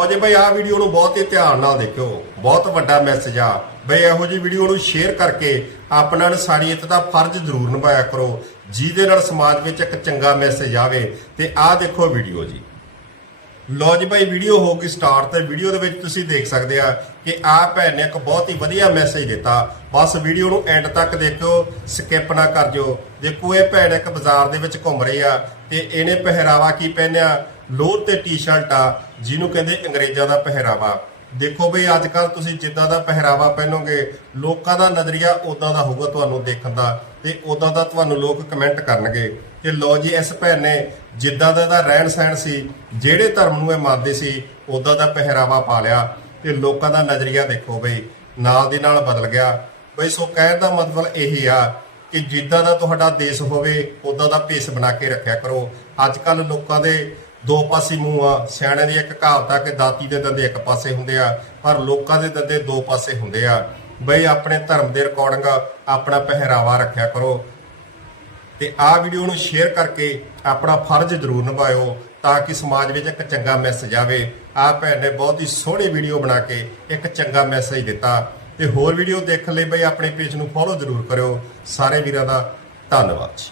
ਲਓ ਜੀ, ਬਈ ਆਹ ਵੀਡੀਓ ਨੂੰ ਬਹੁਤ ਹੀ ਧਿਆਨ ਨਾਲ ਦੇਖਿਓ। ਬਹੁਤ ਵੱਡਾ ਮੈਸੇਜ ਆ। ਬਈ ਇਹੋ ਜੀ ਵੀਡੀਓ ਨੂੰ ਸ਼ੇਅਰ ਕਰਕੇ ਆਪਣਾ ਇਨਸਾਨੀਅਤ ਦਾ ਫਰਜ਼ ਜ਼ਰੂਰ ਨਿਭਾਇਆ ਕਰੋ, ਜਿਹਦੇ ਨਾਲ ਸਮਾਜ ਵਿੱਚ ਇੱਕ ਚੰਗਾ ਮੈਸੇਜ ਆਵੇ। ਤੇ ਆਹ ਦੇਖੋ ਵੀਡੀਓ ਜੀ। ਲੋ ਜੀ ਭਾਈ ਵੀਡੀਓ ਹੋ ਗਈ ਸਟਾਰਟ ਤੇ। ਵੀਡੀਓ ਦੇ ਵਿੱਚ ਤੁਸੀਂ ਦੇਖ ਸਕਦੇ ਆ ਕਿ ਆਹ ਭੈਣ ਨੇ ਇੱਕ ਬਹੁਤ ਹੀ ਵਧੀਆ ਮੈਸੇਜ ਦਿੱਤਾ। ਬਸ ਵੀਡੀਓ ਨੂੰ ਐਂਡ ਤੱਕ ਦੇਖਿਓ ਸਕਿਪ ਨਾ ਕਰ ਜਿਓ। ਦੇਖੋ, ਇਹ ਭੈਣ ਇੱਕ ਬਾਜ਼ਾਰ ਦੇ ਵਿੱਚ ਘੁੰਮ ਰਹੀ ਆ ਤੇ ਇਹਨੇ ਪਹਿਰਾਵਾ ਕੀ ਪਹਿਨਿਆ? ਲੋਅਰ ਤੇ ਟੀ-ਸ਼ਰਟ ਆ। ਜਿਹਨੂੰ ਕਹਿੰਦੇ ਅੰਗਰੇਜ਼ਾਂ ਦਾ ਪਹਿਰਾਵਾ। ਦੇਖੋ ਬਈ ਅੱਜ ਕੱਲ ਤੁਸੀਂ ਜਿੱਦਾਂ ਦਾ ਪਹਿਰਾਵਾ ਪਹਿਨੋਗੇ, ਲੋਕਾਂ ਦਾ ਨਜ਼ਰੀਆ ਉਦਾਂ ਦਾ ਹੋਊਗਾ ਤੁਹਾਨੂੰ ਦੇਖਣ ਦਾ ਤੇ ਉਦਾਂ ਦਾ ਤੁਹਾਨੂੰ ਲੋਕ ਕਮੈਂਟ ਕਰਨਗੇ ਕਿ ਲੋ ਜੀ, ਇਸ ਭੈਣ ਨੇ ਜਿੱਦਾਂ ਦਾ ਦਾ ਰਹਿਣ ਸਹਿਣ ਸੀ, ਜਿਹੜੇ ਧਰਮ ਨੂੰ ਇਹ ਮੰਨਦੇ ਸੀ ਉਦਾਂ ਦਾ ਪਹਿਰਾਵਾ ਪਾ ਲਿਆ ਤੇ ਲੋਕਾਂ ਦਾ ਨਜ਼ਰੀਆ ਦੇਖੋ ਬਈ, ਨਾਲ ਦੀ ਨਾਲ ਬਦਲ ਗਿਆ। ਬਈ, ਸੋ ਕਹਿਣ ਦਾ ਮਤਲਬ ਇਹੀ ਆ ਕਿ ਜਿੱਦਾਂ ਦਾ ਤੁਹਾਡਾ ਦੇਸ਼ ਹੋਵੇ ਉਦਾਂ ਦਾ ਭੇਸ ਬਣਾ ਕੇ ਰੱਖਿਆ ਕਰੋ। ਅੱਜ ਕੱਲ ਲੋਕਾਂ ਦੇ ਦੋ ਪਾਸੇ ਮੂੰਹ ਆ, ਸਿਆਣਿਆਂ ਦੀ ਇੱਕ ਕਹਾਵਤ ਆ ਕਿ ਦਾਤੀ ਦੇ ਦੰਦੇ ਇੱਕ ਪਾਸੇ ਹੁੰਦੇ ਆ, ਪਰ ਲੋਕਾਂ ਦੇ ਦੰਦੇ ਦੋ ਪਾਸੇ ਹੁੰਦੇ ਆ। ਬਈ ਆਪਣੇ ਧਰਮ ਦੇ ਅਕੋਰਡਿੰਗ ਆਪਣਾ ਪਹਿਰਾਵਾ ਰੱਖਿਆ ਕਰੋ। ਤੇ ਆਹ ਵੀਡੀਓ ਨੂੰ ਸ਼ੇਅਰ ਕਰਕੇ ਆਪਣਾ ਫਰਜ਼ ਜ਼ਰੂਰ ਨਿਭਾਇਓ ਤਾਂ ਕਿ ਸਮਾਜ ਵਿੱਚ ਇੱਕ ਚੰਗਾ ਮੈਸੇਜ ਆਵੇ। ਆਹ ਭੈਣ ਨੇ ਬਹੁਤ ਹੀ ਸੋਹਣੀ ਵੀਡੀਓ ਬਣਾ ਕੇ ਇੱਕ ਚੰਗਾ ਮੈਸੇਜ ਦਿੱਤਾ। ਤੇ ਹੋਰ ਵੀਡੀਓ ਦੇਖਣ ਲਈ ਬਈ ਆਪਣੇ ਪੇਜ ਨੂੰ ਫੋਲੋ ਜ਼ਰੂਰ ਕਰਿਓ। ਸਾਰੇ ਵੀਰਾਂ ਦਾ ਧੰਨਵਾਦ ਜੀ।